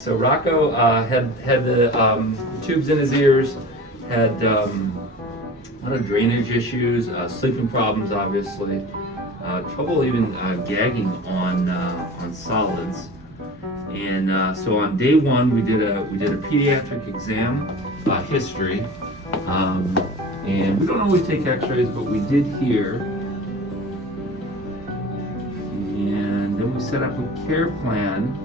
So Rocco had the tubes in his ears, had a lot of drainage issues, sleeping problems, obviously, trouble even gagging on solids. And so on day one, we did a pediatric exam, history, and we don't always take X-rays, but we did here. And then we set up a care plan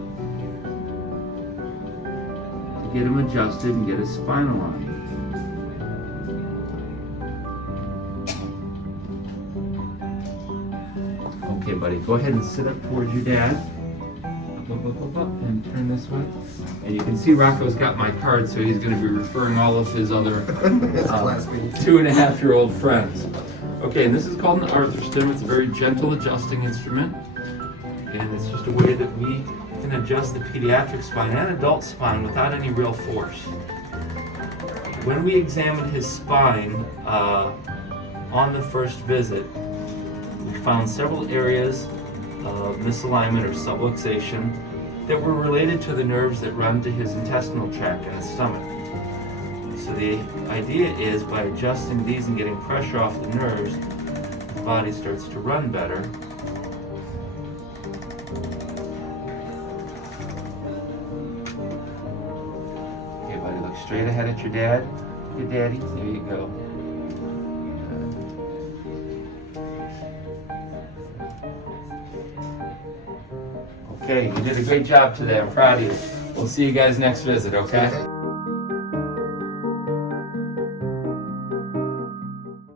to get him adjusted and get his spinal on. Okay, buddy, go ahead and sit up towards your dad. Up, and turn this way. And you can see Rocco's got my card, so he's going to be referring all of his other 2.5-year-old friends. Okay, and this is called an arthrostim. It's a very gentle adjusting instrument. And it's just a way that we can adjust the pediatric spine and adult spine without any real force. When we examined his spine on the first visit, we found several areas of misalignment or subluxation that were related to the nerves that run to his intestinal tract and his stomach. So the idea is by adjusting these and getting pressure off the nerves, the body starts to run better. Okay, buddy, look straight ahead at your dad. Good daddy, there you go. Okay, you did a great job today. I'm proud of you. We'll see you guys next visit, okay?